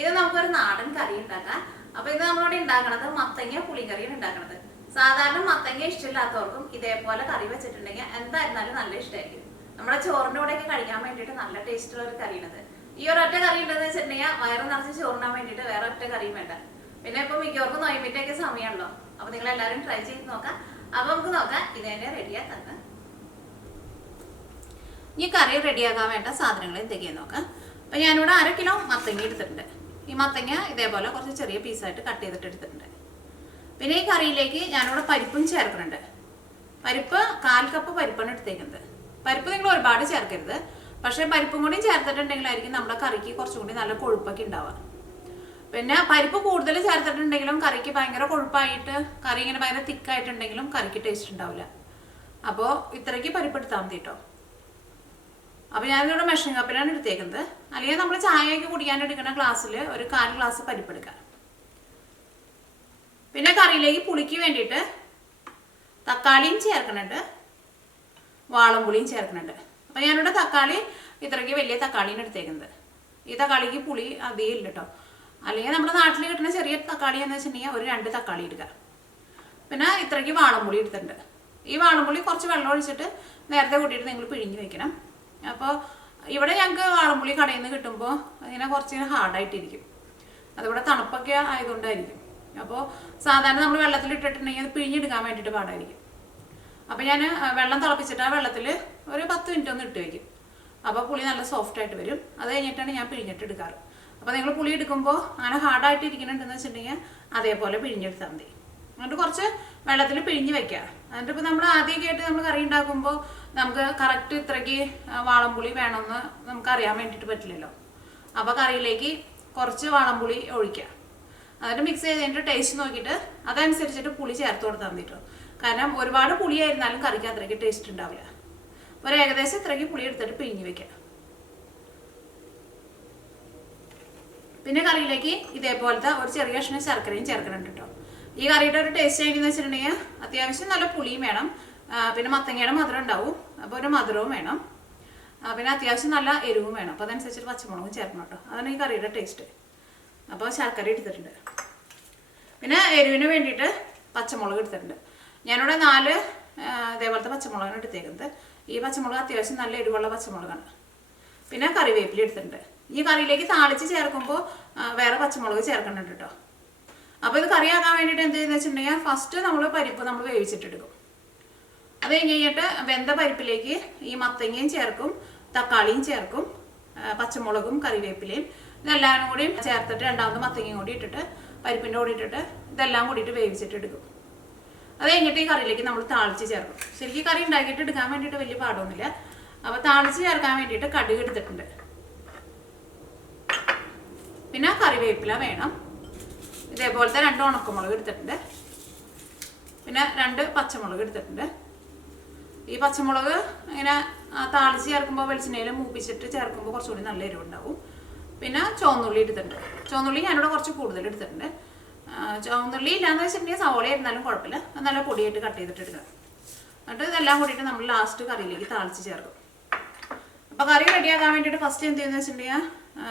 ഇത് നമുക്കൊരു നാടൻ കറി ഉണ്ടാക്കാം. അപ്പൊ ഇത് നമ്മളിവിടെ ഉണ്ടാക്കണത് മത്തങ്ങ പുളിക്കറിയാണ് ഉണ്ടാക്കണത്. സാധാരണ മത്തങ്ങ ഇഷ്ടമില്ലാത്തവർക്കും ഇതേപോലെ കറി വെച്ചിട്ടുണ്ടെങ്കിൽ എന്തായിരുന്നാലും നല്ല ഇഷ്ടമായിരിക്കും. നമ്മുടെ ചോറിന്റെ കൂടെയൊക്കെ കഴിക്കാൻ വേണ്ടിയിട്ട് നല്ല ടേസ്റ്റുള്ള ഒരു കറിയാണത്. ഈ ഒരൊറ്റ കറി ഉണ്ടെന്ന് വെച്ചിട്ടുണ്ടെങ്കിൽ വയറ് നിറച്ച് ചോറിനാൻ വേണ്ടിയിട്ട് വേറെ ഒറ്റ കറിയും വേണ്ട. പിന്നെ ഇപ്പൊ മിക്കവർക്കും നൊയമ്പിന്റെയൊക്കെ സമയമാണല്ലോ. അപ്പൊ നിങ്ങൾ എല്ലാവരും ട്രൈ ചെയ്ത് നോക്കാം. അപ്പൊ നമുക്ക് നോക്കാം ഇത് തന്നെ റെഡിയാക്കുന്നത്. ഈ കറി റെഡിയാക്കാൻ വേണ്ട സാധനങ്ങൾ എന്തൊക്കെയാന്ന് നോക്കാം. അപ്പൊ ഞാനിവിടെ 1/2 കിലോ മത്തങ്ങ എടുത്തിട്ടുണ്ട്. ഈ മത്തങ്ങ ഇതേപോലെ കുറച്ച് ചെറിയ പീസായിട്ട് കട്ട് ചെയ്തിട്ട് എടുത്തിട്ടുണ്ട്. പിന്നെ ഈ കറിയിലേക്ക് ഞാനിവിടെ പരിപ്പും ചേർക്കുന്നുണ്ട്. പരിപ്പ് 1/4 കപ്പ് പരിപ്പാണ് എടുത്തേക്കുന്നത്. പരിപ്പ് നിങ്ങൾ ഒരുപാട് ചേർക്കരുത്. പക്ഷെ പരിപ്പും കൂടി ചേർത്തിട്ടുണ്ടെങ്കിലായിരിക്കും നമ്മുടെ കറിക്ക് കുറച്ചും കൂടി നല്ല കൊഴുപ്പൊക്കെ ഉണ്ടാവുക. പിന്നെ പരിപ്പ് കൂടുതൽ ചേർത്തിട്ടുണ്ടെങ്കിലും കറിക്ക് ഭയങ്കര കൊഴുപ്പായിട്ട് കറി ഇങ്ങനെ ഭയങ്കര തിക്കായിട്ടുണ്ടെങ്കിലും കറിക്ക് ടേസ്റ്റ് ഉണ്ടാവില്ല. അപ്പോൾ ഇത്രയ്ക്ക് പരിപ്പ് എടുത്താൽ മതി കേട്ടോ. അപ്പോൾ ഞാനിവിടെ മെഷറിംഗ് കപ്പിലാണ് എടുത്തേക്കുന്നത്. അല്ലെങ്കിൽ നമ്മൾ ചായയൊക്കെ കുടിക്കാൻ എടുക്കുന്ന ഗ്ലാസ്സിൽ ഒരു 1/4 ഗ്ലാസ് പരിപ്പ് എടുക്കാം. പിന്നെ കറിയിലേക്ക് പുളിക്ക് വേണ്ടിയിട്ട് തക്കാളിയും ചേർക്കുന്നുണ്ട്, വാളംപുളിയും ചേർക്കുന്നുണ്ട്. അപ്പോൾ ഞാനിവിടെ തക്കാളി ഇത്രയ്ക്ക് വലിയ തക്കാളിയാണ് എടുത്തേക്കുന്നത്. ഈ തക്കാളിക്ക് പുളി അധികം ഇല്ല കേട്ടോ. അല്ലെങ്കിൽ നമ്മുടെ നാട്ടിൽ കിട്ടുന്ന ചെറിയ തക്കാളി എന്ന് വെച്ചിട്ടുണ്ടെങ്കിൽ ഒരു 2 തക്കാളി എടുക്കുക. പിന്നെ ഇത്രയ്ക്ക് വാളംപുളി എടുത്തിട്ടുണ്ട്. ഈ വാളംപുളി കുറച്ച് വെള്ളം ഒഴിച്ചിട്ട് നേരത്തെ കൂട്ടിയിട്ട് നിങ്ങൾ പിഴിഞ്ഞ് വെക്കണം. അപ്പോൾ ഇവിടെ ഞങ്ങൾക്ക് വാളംപുളി കടയിൽ നിന്ന് കിട്ടുമ്പോൾ ഇങ്ങനെ കുറച്ച് ഹാർഡായിട്ടിരിക്കും. അതിവിടെ തണുപ്പൊക്കെ ആയതുകൊണ്ടായിരിക്കും. അപ്പോൾ സാധാരണ നമ്മൾ വെള്ളത്തിൽ ഇട്ടിട്ടുണ്ടെങ്കിൽ അത് പിഴിഞ്ഞെടുക്കാൻ വേണ്ടിയിട്ട് പാടായിരിക്കും. അപ്പോൾ ഞാൻ വെള്ളം തിളപ്പിച്ചിട്ട് ആ വെള്ളത്തിൽ ഒരു 10 മിനിറ്റ് ഒന്ന് ഇട്ട് വയ്ക്കും. അപ്പോൾ പുളി നല്ല സോഫ്റ്റ് ആയിട്ട് വരും. അത് കഴിഞ്ഞിട്ടാണ് ഞാൻ പിഴിഞ്ഞിട്ട് എടുക്കാറ്. അപ്പോൾ നിങ്ങൾ പുളി എടുക്കുമ്പോൾ അങ്ങനെ ഹാർഡായിട്ട് ഇരിക്കുന്നുണ്ടെന്ന് വെച്ചിട്ടുണ്ടെങ്കിൽ അതേപോലെ പിഴിഞ്ഞെടുത്താൽ മതി. എന്നിട്ട് കുറച്ച് വെള്ളത്തിൽ പിഴിഞ്ഞ് വെക്കുക. എന്നിട്ട് ഇപ്പോൾ നമ്മൾ ആദ്യമൊക്കെ ആയിട്ട് നമ്മൾ കറി ഉണ്ടാക്കുമ്പോൾ നമുക്ക് കറക്റ്റ് ഇത്രയ്ക്ക് വാളംപുളി വേണമെന്ന് നമുക്ക് അറിയാൻ വേണ്ടിയിട്ട് പറ്റില്ലല്ലോ. അപ്പോൾ കറിയിലേക്ക് കുറച്ച് വാളംപുളി ഒഴിക്കുക. എന്നിട്ട് മിക്സ് ചെയ്തതിൻ്റെ ടേസ്റ്റ് നോക്കിയിട്ട് അതനുസരിച്ചിട്ട് പുളി ചേർത്ത് കൊടുത്താൽ മതി കേട്ടോ. കാരണം ഒരുപാട് പുളിയായിരുന്നാലും കറിക്ക് അത്രയ്ക്ക് ടേസ്റ്റ് ഉണ്ടാവില്ല. ഒരു ഏകദേശം ഇത്രയ്ക്ക് പുളി എടുത്തിട്ട് പിഴിഞ്ഞ് വെക്കുക. പിന്നെ കറിയിലേക്ക് ഇതേപോലത്തെ ഒരു ചെറിയ കഷ്ണം ശർക്കരയും ചേർക്കുന്നുണ്ട് കേട്ടോ. ഈ കറിയുടെ ഒരു ടേസ്റ്റ് എങ്ങനെയെന്ന് വെച്ചിട്ടുണ്ടെങ്കിൽ അത്യാവശ്യം നല്ല പുളിയും വേണം. പിന്നെ മത്തങ്ങയുടെ മധുരം ഉണ്ടാവും. അപ്പോൾ ഒരു മധുരവും വേണം. പിന്നെ അത്യാവശ്യം നല്ല എരിവും വേണം. അപ്പോൾ അതനുസരിച്ചിട്ട് പച്ചമുളകും ചേർക്കണം കേട്ടോ. അതാണ് ഈ കറിയുടെ ടേസ്റ്റ്. അപ്പോൾ ശർക്കര എടുത്തിട്ടുണ്ട്. പിന്നെ എരിവിന് വേണ്ടിയിട്ട് പച്ചമുളക് എടുത്തിട്ടുണ്ട്. ഞാനിവിടെ 4 ഇതേപോലത്തെ പച്ചമുളകാണ് എടുത്തേക്കുന്നത്. ഈ പച്ചമുളക് അത്യാവശ്യം നല്ല എരിവുള്ള പച്ചമുളകാണ്. പിന്നെ കറിവേപ്പില എടുത്തിട്ടുണ്ട്. ഈ കറിയിലേക്ക് താളിച്ച് ചേർക്കുമ്പോൾ വേറെ പച്ചമുളക് ചേർക്കുന്നുണ്ട് കേട്ടോ. അപ്പോൾ ഇത് കറിയാക്കാൻ വേണ്ടിയിട്ട് എന്ത് ചെയ്യുന്നത് വെച്ചിട്ടുണ്ടെങ്കിൽ ഫസ്റ്റ് നമ്മൾ പരിപ്പ് നമ്മൾ വേവിച്ചിട്ടെടുക്കും. അത് കഴിഞ്ഞിട്ട് വെന്ത പരിപ്പിലേക്ക് ഈ മത്തങ്ങയും ചേർക്കും, തക്കാളിയും ചേർക്കും, പച്ചമുളകും കറിവേപ്പിലയും ഇതെല്ലാം കൂടി ചേർത്തിട്ട് രണ്ടാമത് മത്തങ്ങയും കൂടി ഇട്ടിട്ട് പരിപ്പിൻ്റെ കൂടി ഇട്ടിട്ട് ഇതെല്ലാം കൂടിയിട്ട് വേവിച്ചിട്ടെടുക്കും. അത് കഴിഞ്ഞിട്ട് ഈ കറിയിലേക്ക് നമ്മൾ താളിച്ച് ചേർക്കും. ശരിക്കും കറി ഉണ്ടാക്കിയിട്ട് എടുക്കാൻ വേണ്ടിയിട്ട് വലിയ പാടൊന്നുമില്ല. അപ്പോൾ താളിച്ച് ചേർക്കാൻ വേണ്ടിയിട്ട് കടുക് എടുത്തിട്ടുണ്ട്. പിന്നെ കറിവേപ്പില വേണം. ഇതേപോലത്തെ 2 ഉണക്കമുളക് എടുത്തിട്ടുണ്ട്. പിന്നെ 2 പച്ചമുളക് എടുത്തിട്ടുണ്ട്. ഈ പച്ചമുളക് ഇങ്ങനെ താളിച്ച് ചേർക്കുമ്പോൾ വെളിച്ചെണ്ണയിൽ മൂപ്പിച്ചിട്ട് ചേർക്കുമ്പോൾ കുറച്ചുകൂടി നല്ല എരിവുണ്ടാവും. പിന്നെ ചുവന്നുള്ളി എടുത്തിട്ടുണ്ട്. ചുവന്നുള്ളി ഞാനിവിടെ കുറച്ച് കൂടുതൽ എടുത്തിട്ടുണ്ട്. ചുവന്നുള്ളി ഇല്ലാന്ന് വെച്ചിട്ടുണ്ടെങ്കിൽ സവോള ആയിരുന്നാലും കുഴപ്പമില്ല. നല്ല പൊടിയായിട്ട് കട്ട് ചെയ്തിട്ട് എടുക്കുക. എന്നിട്ട് ഇതെല്ലാം കൂടിയിട്ട് നമ്മൾ ലാസ്റ്റ് കറിയിലേക്ക് താളിച്ച് ചേർക്കും. അപ്പോൾ കറി റെഡിയാക്കാൻ വേണ്ടിയിട്ട് ഫസ്റ്റ് എന്ത് ചെയ്യുന്നത് വെച്ചിട്ടുണ്ടെങ്കിൽ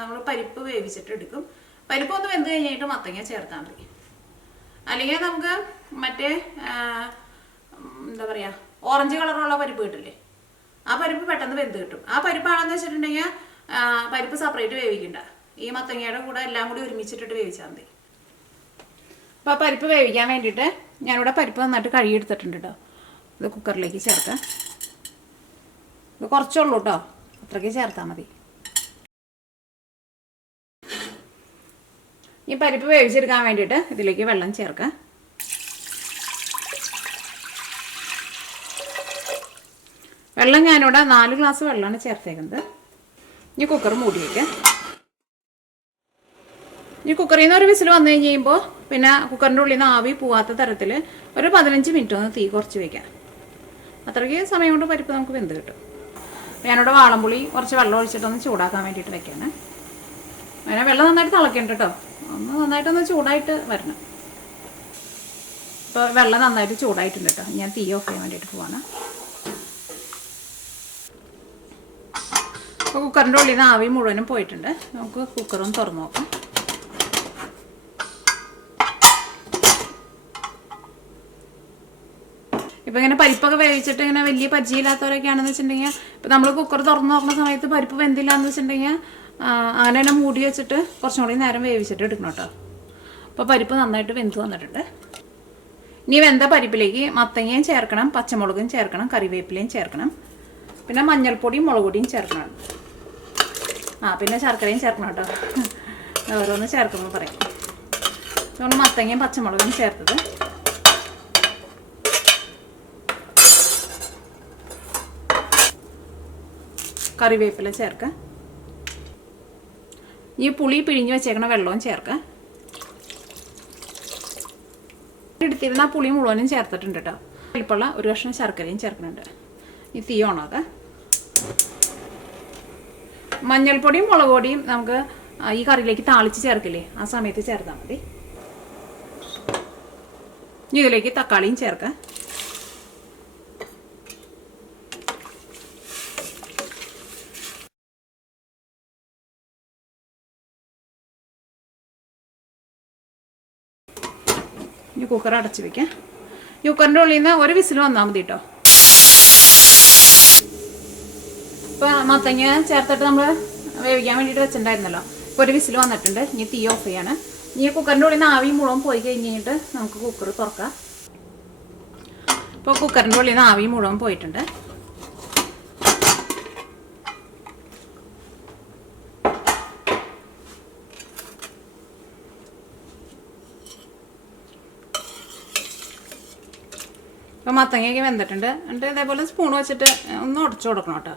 നമ്മൾ പരിപ്പ് വേവിച്ചിട്ട് എടുക്കും. പരിപ്പ് ഒന്ന് വെന്ത് കഴിഞ്ഞിട്ട് മത്തങ്ങ ചേർത്താൽ മതി. അല്ലെങ്കിൽ നമുക്ക് മറ്റേ എന്താ പറയുക ഓറഞ്ച് കളറുള്ള പരിപ്പ് കിട്ടില്ലേ, ആ പരിപ്പ് പെട്ടെന്ന് വെന്ത് കിട്ടും. ആ പരിപ്പാണെന്ന് വെച്ചിട്ടുണ്ടെങ്കിൽ പരിപ്പ് സെപ്പറേറ്റ് വേവിക്കണ്ട. ഈ മത്തങ്ങയുടെ കൂടെ എല്ലാം കൂടി ഒരുമിച്ചിട്ടിട്ട് വേവിച്ചാൽ മതി. അപ്പോൾ ആ പരിപ്പ് വേവിക്കാൻ വേണ്ടിയിട്ട് ഞാനിവിടെ പരിപ്പ് നന്നായിട്ട് കഴുകിയെടുത്തിട്ടുണ്ട് കേട്ടോ. ഇത് കുക്കറിലേക്ക് ചേർക്കാം. ഇത് കുറച്ചുള്ളൂ കേട്ടോ, അത്രയ്ക്ക് ചേർത്താൽ മതി. ഈ പരിപ്പ് വേവിച്ചെടുക്കാൻ വേണ്ടിയിട്ട് ഇതിലേക്ക് വെള്ളം ചേർക്കാം. വെള്ളം ഞാനിവിടെ 4 ഗ്ലാസ് വെള്ളമാണ് ചേർത്തേക്കുന്നത്. ഈ കുക്കർ മൂടി വയ്ക്കാം. ഈ കുക്കറിൽ നിന്ന് ഒരു വിസിൽ വന്നു കഴിയുമ്പോൾ പിന്നെ കുക്കറിൻ്റെ ഉള്ളിൽ നിന്ന് ആവി പോവാത്ത തരത്തിൽ ഒരു 15 മിനിറ്റ് ഒന്ന് തീ കുറച്ച് വയ്ക്കാം. അത്രയ്ക്ക് സമയം കൊണ്ട് പരിപ്പ് നമുക്ക് വെന്ത് കിട്ടും. ഞാനിവിടെ വാളംപുളി കുറച്ച് വെള്ളം ഒഴിച്ചിട്ടൊന്ന് ചൂടാക്കാൻ വേണ്ടിയിട്ട് വെക്കാണ്. അങ്ങനെ വെള്ളം നന്നായിട്ട് തിളക്കണ്ട കേട്ടോ. ഒന്ന് നന്നായിട്ടൊന്ന് ചൂടായിട്ട് വരണം. ഇപ്പോൾ വെള്ളം നന്നായിട്ട് ചൂടായിട്ടുണ്ട് കേട്ടോ. ഞാൻ തീ ഓഫ് ചെയ്യാൻ വേണ്ടിയിട്ട് പോവാണ്. അപ്പോൾ കുക്കറിൻ്റെ ഉള്ളിൽ നിന്ന് ആവി മുഴുവനും പോയിട്ടുണ്ട്. നമുക്ക് കുക്കറൊന്ന് തുറന്ന് നോക്കാം. ഇപ്പം ഇങ്ങനെ പരിപ്പൊക്കെ വേവിച്ചിട്ട് ഇങ്ങനെ വലിയ പരിചയമില്ലാത്തവരൊക്കെയാണെന്ന് വെച്ചിട്ടുണ്ടെങ്കിൽ ഇപ്പം നമ്മൾ കുക്കർ തുറന്ന് നോക്കുന്ന സമയത്ത് പരിപ്പ് വെന്തില്ല എന്ന് വെച്ചിട്ടുണ്ടെങ്കിൽ അങ്ങനെ തന്നെ മൂടി വെച്ചിട്ട് കുറച്ചും കൂടി നേരം വേവിച്ചിട്ട് എടുക്കണം കേട്ടോ. അപ്പോൾ പരിപ്പ് നന്നായിട്ട് വെന്ത് വന്നിട്ടുണ്ട്. ഇനി വെന്ത പരിപ്പിലേക്ക് മത്തങ്ങയും ചേർക്കണം, പച്ചമുളകും ചേർക്കണം, കറിവേപ്പിലയും ചേർക്കണം, പിന്നെ മഞ്ഞൾപ്പൊടിയും മുളക് പൊടിയും ചേർക്കണം. പിന്നെ ശർക്കരയും ചേർക്കണം കേട്ടോ. ഓരോന്ന് ചേർക്കുമ്പോൾ പറയാം. അതുകൊണ്ട് മത്തങ്ങയും പച്ചമുളകും ചേർത്തത്. കറിവേപ്പില ചേർക്കാം. ഈ പുളി പിഴിഞ്ഞ് വെച്ചേക്കണ വെള്ളവും ചേർക്കാം. എടുത്തിരുന്ന പുളി മുഴുവനും ചേർത്തിട്ടുണ്ട് കേട്ടോ. വലിപ്പമുള്ള ഒരു കഷ്ണം ശർക്കരയും ചേർക്കുന്നുണ്ട്. ഈ തീ ഓണാക്കാം. മഞ്ഞൾപ്പൊടിയും മുളക് പൊടിയും നമുക്ക് ഈ കറിയിലേക്ക് താളിച്ച് ചേർക്കില്ലേ, ആ സമയത്ത് ചേർത്താൽ മതി. ഇതിലേക്ക് തക്കാളിയും ചേർക്കാം. ഈ കുക്കർ അടച്ച് വെക്കാം. കുക്കറിൻ്റെ ഉള്ളിൽ നിന്ന് ഒരു വിസിൽ വന്നാൽ മതി കേട്ടോ. ഇപ്പോൾ മത്തങ്ങ ചേർത്തിട്ട് നമ്മൾ വേവിക്കാൻ വേണ്ടിയിട്ട് വെച്ചിട്ടുണ്ടായിരുന്നല്ലോ. ഇപ്പോൾ ഒരു വിസിൽ വന്നിട്ടുണ്ട്. ഇനി തീ ഓഫ് ചെയ്യാണ്. ഇനി കുക്കറിൻ്റെ ഉള്ളിൽ നിന്ന് ആവി മുഴുവൻ പോയി കഴിഞ്ഞിട്ട് നമുക്ക് കുക്കർ തുറക്കാം. ഇപ്പോൾ കുക്കറിൻ്റെ ഉള്ളിൽ നിന്ന് ആവി മുഴുവൻ പോയിട്ടുണ്ട്. അപ്പോൾ മത്തങ്ങയൊക്കെ വെന്തിട്ടുണ്ട്. എന്നിട്ട് ഇതേപോലെ സ്പൂൺ വെച്ചിട്ട് ഒന്ന് ഉടച്ചു കൊടുക്കണം കേട്ടോ.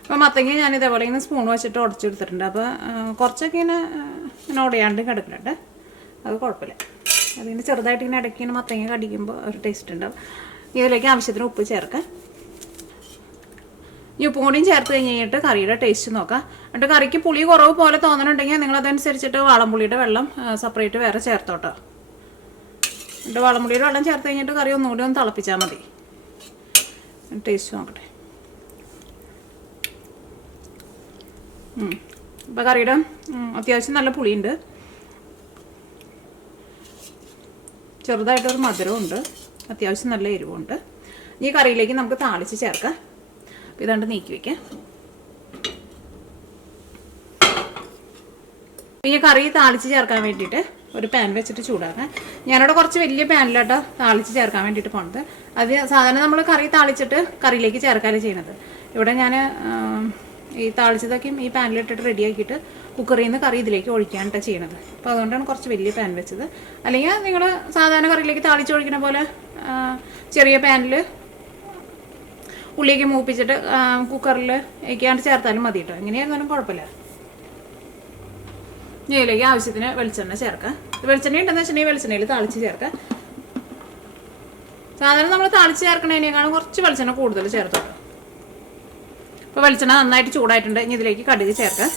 അപ്പോൾ മത്തങ്ങ ഞാൻ ഇതേപോലെ ഇങ്ങനെ സ്പൂൺ വെച്ചിട്ട് ഉടച്ചെടുത്തിട്ടുണ്ട്. അപ്പോൾ കുറച്ചൊക്കെ ഇങ്ങനെ ഉടയാണ്ട് കിടക്കുന്നുണ്ട്. അത് കുഴപ്പമില്ല. അതിങ്ങനെ ചെറുതായിട്ട് ഇങ്ങനെ ഇടയ്ക്ക് ഇങ്ങനെ മത്തങ്ങ കടിക്കുമ്പോൾ ഒരു ടേസ്റ്റ് ഉണ്ടാവും. ഇതിലേക്ക് ആവശ്യത്തിന് ഉപ്പ് ചേർക്കാം. ഈ ഉപ്പും കൂടിയും ചേർത്ത് കഴിഞ്ഞിട്ട് കറിയുടെ ടേസ്റ്റ് നോക്കാം. എന്നിട്ട് കറിക്ക് പുളി കുറവ് പോലെ തോന്നുന്നുണ്ടെങ്കിൽ നിങ്ങളതനുസരിച്ചിട്ട് വാളംപുളിയുടെ വെള്ളം സെപ്പറേറ്റ് വേറെ ചേർത്തോട്ടോ. എന്നിട്ട് വാളംപുളിയുടെ വെള്ളം ചേർത്ത് കഴിഞ്ഞിട്ട് കറി ഒന്നുകൂടി ഒന്ന് തിളപ്പിച്ചാൽ മതി. ടേസ്റ്റ് നോക്കട്ടെ. അപ്പോൾ കറിയുടെ അത്യാവശ്യം നല്ല പുളിയുണ്ട്, ചെറുതായിട്ടൊരു മധുരമുണ്ട്, അത്യാവശ്യം നല്ല എരിവുണ്ട്. ഈ കറിയിലേക്ക് നമുക്ക് താളിച്ച് ചേർക്കാം. അപ്പോൾ ഇതാണ്ട് നീക്കി വയ്ക്കാം. ഈ കറി താളിച്ച് ചേർക്കാൻ വേണ്ടിയിട്ട് ഒരു പാൻ വെച്ചിട്ട് ചൂടാക്കാം. ഞാനിവിടെ കുറച്ച് വലിയ പാനിലാട്ടോ താളിച്ച് ചേർക്കാൻ വേണ്ടിയിട്ട് പോണത്. അത് സാധാരണ നമ്മൾ കറി താളിച്ചിട്ട് കറിയിലേക്ക് ചേർക്കാനേ ചെയ്യണത്. ഇവിടെ ഞാൻ ഈ താളിച്ചതൊക്കെ ഈ പാനിലിട്ടിട്ട് റെഡിയാക്കിയിട്ട് കുക്കറിൽ നിന്ന് കറി ഇതിലേക്ക് ഒഴിക്കാനായിട്ടാണ് ചെയ്യണത്. അപ്പോൾ അതുകൊണ്ടാണ് കുറച്ച് വലിയ പാൻ വെച്ചത്. അല്ലെങ്കിൽ നിങ്ങൾ സാധാരണ കറിയിലേക്ക് താളിച്ച് ഒഴിക്കുന്ന പോലെ ചെറിയ പാനിൽ ഉള്ളിലേക്ക് മൂപ്പിച്ചിട്ട് കുക്കറിൽ ഒക്കെയാണ്ട് ചേർത്താലും മതി കേട്ടോ. എങ്ങനെയായിരുന്നാലും കുഴപ്പമില്ല. ഇതിലേക്ക് ആവശ്യത്തിന് വെളിച്ചെണ്ണ ചേർക്കാം. വെളിച്ചെണ്ണ ഉണ്ടെന്ന് വെച്ചിട്ടുണ്ടെങ്കിൽ വെളിച്ചെണ്ണയിൽ താളിച്ച് ചേർക്കാം. സാധാരണ നമ്മൾ താളിച്ച് ചേർക്കണതിനേക്കാളും കുറച്ച് വെളിച്ചെണ്ണ കൂടുതൽ ചേർത്തോട്ടോ. അപ്പോൾ വെളിച്ചെണ്ണ നന്നായിട്ട് ചൂടായിട്ടുണ്ട്. ഇനി ഇതിലേക്ക് കടുക് ചേർക്കാം.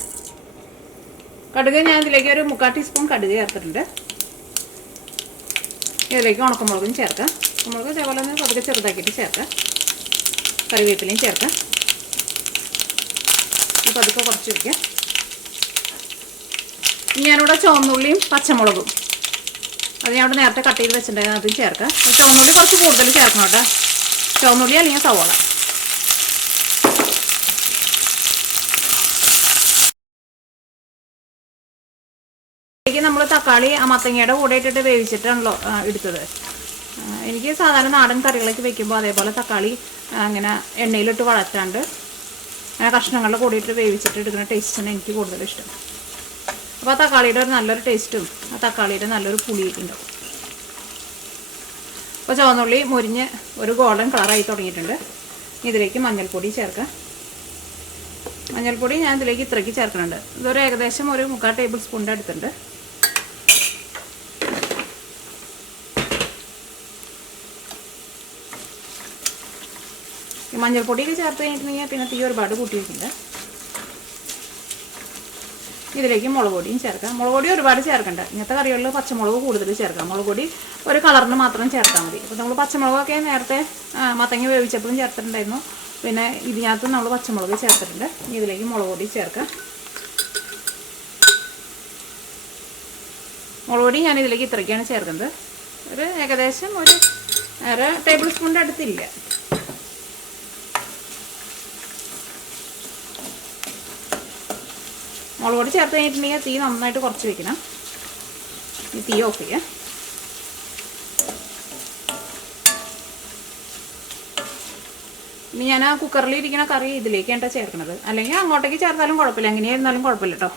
കടുക് ഞാൻ ഇതിലേക്ക് ഒരു 3/4 ടീസ്പൂൺ കടുക് ചേർത്തിട്ടുണ്ട്. ഇതിലേക്ക് ഉണക്കമുളകും ചേർക്കാം. ഉണക്കമുളക് അതേപോലെ തന്നെ പതുക്കെ ചെറുതാക്കിയിട്ട് ചേർക്കാം. കറിവേപ്പിലയും ചേർക്കാം. ഈ പതുക്കെ കുറച്ച് വയ്ക്കാം. ഞാനിവിടെ ചുവന്നുള്ളിയും പച്ചമുളകും അത് ഞാൻ ഇവിടെ നേരത്തെ കട്ട് ചെയ്ത് വെച്ചിട്ടുണ്ടായിരുന്നു, അതും ചേർക്കാം. ചുവന്നുള്ളി കുറച്ച് കൂടുതൽ ചേർക്കണം കേട്ടോ. ചുവന്നുള്ളി അല്ലെങ്കിൽ സവോള. നമ്മൾ തക്കാളി മത്തങ്ങയുടെ കൂടെ ഇട്ടിട്ട് വേവിച്ചിട്ടാണല്ലോ എടുത്തത്. എനിക്ക് സാധാരണ നാടൻ കറികളൊക്കെ വെക്കുമ്പോൾ അതേപോലെ തക്കാളി അങ്ങനെ എണ്ണയിലിട്ട് വഴറ്റാണ്ട് അങ്ങനെ കഷ്ണങ്ങളുടെ കൂടിയിട്ട് വേവിച്ചിട്ട് എടുക്കുന്ന ടേസ്റ്റാണ് എനിക്ക് കൂടുതൽ ഇഷ്ടം. അപ്പോൾ ആ തക്കാളിയുടെ ഒരു നല്ലൊരു ടേസ്റ്റും ആ തക്കാളിയുടെ നല്ലൊരു പുളിയൊക്കെ ഉണ്ടാവും. അപ്പോൾ ചുവന്നുള്ളി മുരിഞ്ഞ് ഒരു ഗോൾഡൻ കളറായി തുടങ്ങിയിട്ടുണ്ട്. ഇതിലേക്ക് മഞ്ഞൾപ്പൊടി ചേർക്കാം. മഞ്ഞൾപ്പൊടി ഞാൻ ഇതിലേക്ക് ഇത്രയ്ക്ക് ചേർക്കുന്നുണ്ട്. ഇതൊരു ഏകദേശം ഒരു 3/4 ടേബിൾ സ്പൂണിൻ്റെ അടുത്തുണ്ട്. മഞ്ഞൾപ്പൊടിയൊക്കെ ചേർത്ത് കഴിഞ്ഞിട്ടുണ്ടെങ്കിൽ പിന്നെ തീ ഒരുപാട് കൂട്ടി വയ്ക്കുന്നുണ്ട്. ഇതിലേക്ക് മുളക് പൊടിയും ചേർക്കാം. മുളക് പൊടി ഒരുപാട് ചേർക്കണ്ട. ഇങ്ങനത്തെ കറികളിൽ പച്ചമുളക് കൂടുതൽ ചേർക്കാം. മുളക് പൊടി ഒരു കളറിന് മാത്രം ചേർത്താൽ മതി. അപ്പോൾ നമ്മൾ പച്ചമുളകൊക്കെ നേരത്തെ മത്തങ്ങ വേവിച്ചപ്പോഴും ചേർത്തിട്ടുണ്ടായിരുന്നു. പിന്നെ ഇതിനകത്ത് നമ്മൾ പച്ചമുളക് ചേർത്തിട്ടുണ്ട്. ഇതിലേക്ക് മുളക് പൊടി ചേർക്കാം. മുളക് പൊടി ഞാൻ ഇതിലേക്ക് ഇത്രയ്ക്കാണ് ചേർക്കുന്നത്. ഒരു ഏകദേശം ഒരു 1/2 ടേബിൾ സ്പൂണിൻ്റെ അടുത്തില്ല. മുളക് പൊടി ചേർത്ത് കഴിഞ്ഞിട്ടുണ്ടെങ്കിൽ തീ നന്നായിട്ട് കുറച്ച് വയ്ക്കണം. ഈ തീ ഓഫ് ചെയ്യാം. ഇനി ഞാൻ ആ കുക്കറിലിരിക്കുന്ന കറി ഇതിലേക്കാണ് ചേർക്കുന്നത്. അല്ലെങ്കിൽ അങ്ങോട്ടേക്ക് ചേർത്താലും കുഴപ്പമില്ല, എങ്ങനെയായിരുന്നാലും കുഴപ്പമില്ല കേട്ടോ.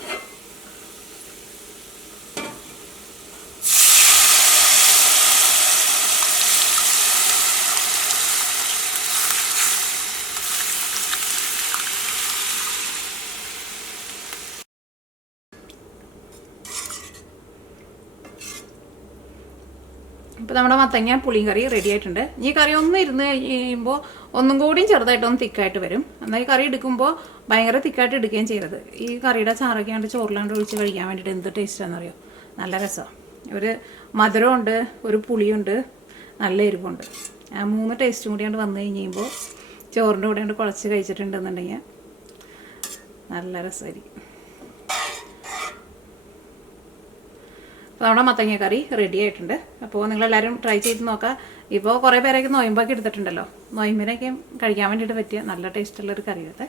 ഇപ്പോൾ നമ്മുടെ മത്തങ്ങ പുളിയും കറി റെഡി ആയിട്ടുണ്ട്. ഈ കറി ഒന്ന് ഇരുന്ന് കഴിയുമ്പോൾ ഒന്നും കൂടിയും ചെറുതായിട്ടൊന്ന് തിക്കായിട്ട് വരും. എന്നാൽ ഈ കറി എടുക്കുമ്പോൾ ഭയങ്കര തിക്കായിട്ട് എടുക്കുകയും ചെയ്യരുത്. ഈ കറിയുടെ ചാറൊക്കെ ആണ്ട് ചോറിലാണ്ട് ഒഴിച്ച് കഴിക്കാൻ വേണ്ടിയിട്ട് എന്ത് ടേസ്റ്റാണെന്നറിയോ, നല്ല രസമാണ്. ഒരു മധുരമുണ്ട്, ഒരു പുളിയുണ്ട്, നല്ല എരിവുണ്ട്. ആ 3 ടേസ്റ്റും കൂടി വന്നു കഴിയുമ്പോൾ ചോറിൻ്റെ കൂടെ കൊണ്ട് കുഴച്ച് കഴിച്ചിട്ടുണ്ടെന്നുണ്ടെങ്കിൽ നല്ല രസമായിരിക്കും. അപ്പോൾ നമ്മുടെ മത്തങ്ങ കറി റെഡി ആയിട്ടുണ്ട്. അപ്പോൾ നിങ്ങളെല്ലാവരും ട്രൈ ചെയ്ത് നോക്കാം. ഇപ്പോൾ കുറേ പേരൊക്കെ നൊയമ്പൊക്കെ എടുത്തിട്ടുണ്ടല്ലോ. നൊയമ്പിനൊക്കെ കഴിക്കാൻ വേണ്ടിയിട്ട് പറ്റിയ നല്ല ടേസ്റ്റുള്ളൊരു കറിയായിട്ട്.